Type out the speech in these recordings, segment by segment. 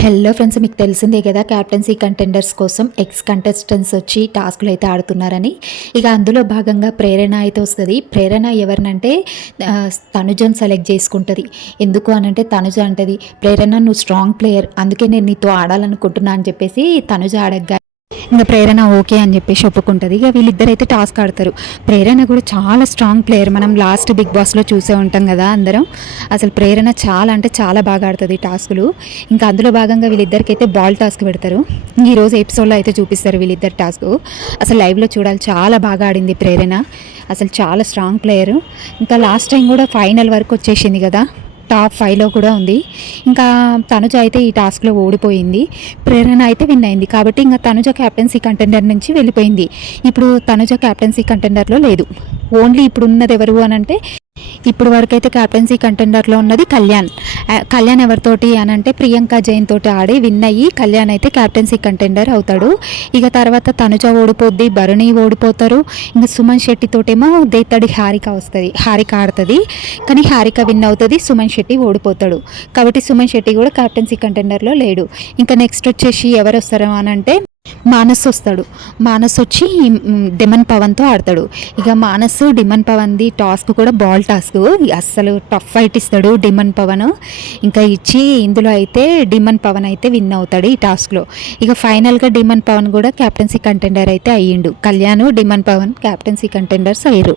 Hello friends, మీకు తెలిసిందే కదా క్యాప్టెన్సీ కంటెండర్స్ కోసం ఎక్స్ కంటెస్టెంట్స్ వచ్చి టాస్క్లు అయితే ఆడుతున్నారని. ఇక అందులో భాగంగా ప్రేరణ అయితే వస్తుంది. ప్రేరణ ఎవరినంటే తనుజను సెలెక్ట్ చేసుకుంటుంది. ఎందుకు అనంటే తనుజ అంటది, ప్రేరణ నువ్వు స్ట్రాంగ్ ప్లేయర్, అందుకే నేను నీతో ఆడాలనుకుంటున్నా అని చెప్పేసి తనుజ అడగగా ఇంకా ప్రేరణ ఓకే అని చెప్పేసి ఒప్పుకుంటుంది. ఇక వీళ్ళిద్దరైతే టాస్క్ ఆడతారు. ప్రేరణ కూడా చాలా స్ట్రాంగ్ ప్లేయర్. మనం లాస్ట్ బిగ్ బాస్లో చూసే ఉంటాం కదా అందరం. అసలు ప్రేరణ చాలా అంటే చాలా బాగా ఆడుతుంది టాస్కులు. ఇంకా అందులో భాగంగా వీళ్ళిద్దరికైతే బాల్ టాస్క్ పెడతారు. ఈరోజు ఎపిసోడ్లో అయితే చూపిస్తారు వీళ్ళిద్దరు టాస్క్. అసలు లైవ్లో చూడాలి, చాలా బాగా ఆడింది ప్రేరణ. అసలు చాలా స్ట్రాంగ్ ప్లేయరు. ఇంకా లాస్ట్ టైం కూడా ఫైనల్ వరకు వచ్చేసింది కదా, టాప్ 5లో కూడా ఉంది. ఇంకా తనుజ అయితే ఈ టాస్క్లో ఓడిపోయింది. ప్రేరణ అయితే విన్ అయింది. కాబట్టి ఇంకా తనుజ క్యాప్టెన్సీ కంటెండర్ నుంచి వెళ్ళిపోయింది. ఇప్పుడు తనుజ క్యాప్టెన్సీ కంటెండర్లో లేదు. ఓన్లీ ఇప్పుడు ఉన్నది ఎవరు అని అంటే, ఇప్పుడు వరకు అయితే క్యాప్టెన్సీ కంటెండర్లో ఉన్నది కళ్యాణ్. కళ్యాణ్ ఎవరితోటి అని అంటే ప్రియాంక జైన్ తోటి ఆడి విన్ అయ్యి కళ్యాణ్ అయితే క్యాప్టెన్సీ కంటెండర్ అవుతాడు. ఇక తర్వాత తనుజ ఓడిపోద్ది, భరణి ఓడిపోతారు. ఇంకా సుమన్ శెట్టి తోటేమో దేత్తడి హారిక వస్తుంది. హారిక ఆడుతుంది, కానీ హారిక విన్ అవుతుంది, సుమన్ శెట్టి ఓడిపోతాడు. కాబట్టి సుమన్ శెట్టి కూడా క్యాప్టెన్సీ కంటెండర్లో లేడు. ఇంకా నెక్స్ట్ వచ్చేసి ఎవరు వస్తారు అని అంటే మానస్ వస్తాడు. మానస్ వచ్చి డిమన్ పవన్తో ఆడతాడు. ఇక మానస్ డిమన్ పవన్ది టాస్క్ కూడా బాల్ టాస్క్. అస్సలు టఫ్ ఫైట్ ఇస్తాడు డిమన్ పవన్. ఇంకా ఇచ్చి ఇందులో అయితే డిమన్ పవన్ అయితే విన్ అవుతాడు ఈ టాస్క్లో. ఇక ఫైనల్గా డిమన్ పవన్ కూడా క్యాప్టెన్సీ కంటెండర్ అయితే అయ్యిండు. Kalyan Demon Pavan captaincy contenders అయ్యారు.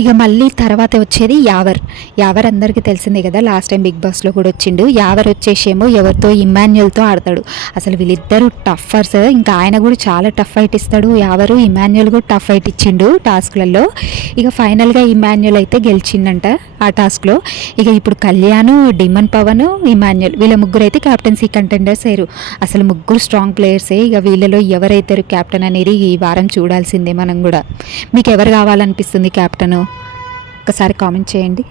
ఇక మళ్ళీ తర్వాత వచ్చేది యావర్. యావర్ అందరికీ తెలిసిందే కదా, లాస్ట్ టైం బిగ్ బాస్లో కూడా వచ్చిండు. యావర్ వచ్చేసేమో ఎవరితో, ఇమాన్యుయల్తో ఆడతాడు. అసలు వీళ్ళిద్దరూ టఫర్స్. ఇంకా ఆయన కూడా చాలా టఫ్ ఫైట్ ఇస్తాడు. యావరు ఇమాన్యుయల్ కూడా టఫ్ ఫైట్ ఇచ్చిండు టాస్క్లలో. ఇక ఫైనల్గా ఇమాన్యుయల్ అయితే గెలిచిండంట ఆ టాస్క్లో. ఇక ఇప్పుడు కళ్యాణ్, డిమన్ పవన్, ఇమాన్యుయల్ వీళ్ళ ముగ్గురు అయితే క్యాప్టెన్సీ కంటెండర్స్ అయ్యారు. అసలు ముగ్గురు స్ట్రాంగ్ ప్లేయర్సే. ఇక వీళ్ళలో ఎవరైతారు క్యాప్టెన్ అనేది ఈ వారం చూడాల్సిందే మనం కూడా. మీకు ఎవరు కావాలనిపిస్తుంది క్యాప్టెన్? ఒకసారి కామెంట్ చేయండి.